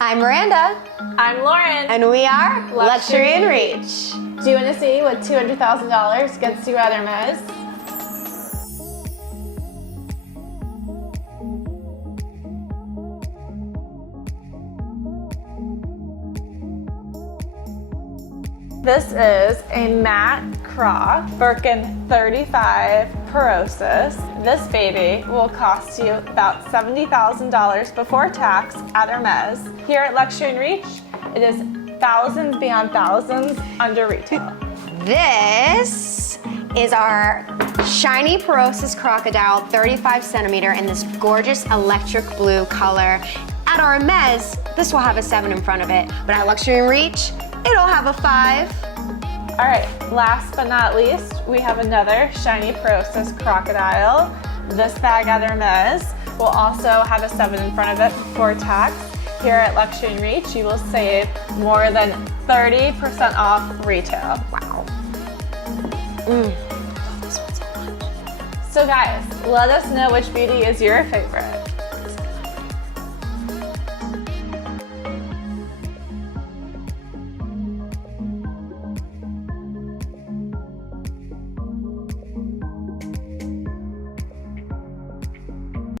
I'm Miranda. I'm Lauren. And we are Luxury in Reach. Do you want to see what $200,000 gets you at Hermes? This is a matte croc Birkin 35 Perosis. This baby will cost you about $70,000 before tax at Hermes. Here at Luxury in Reach, it is thousands beyond thousands under retail. This is our shiny Perosis crocodile, 35 centimeter in this gorgeous electric blue color. At our Hermes, this will have a 7 in front of it, but at Luxury in Reach, it'll have a 5. All right, last but not least, we have another shiny Perosis crocodile. This bag at Hermes will also have a 7 in front of it before tax. Here at Luxury in Reach, you will save more than 30% off retail. Wow. So guys, let us know which beauty is your favorite.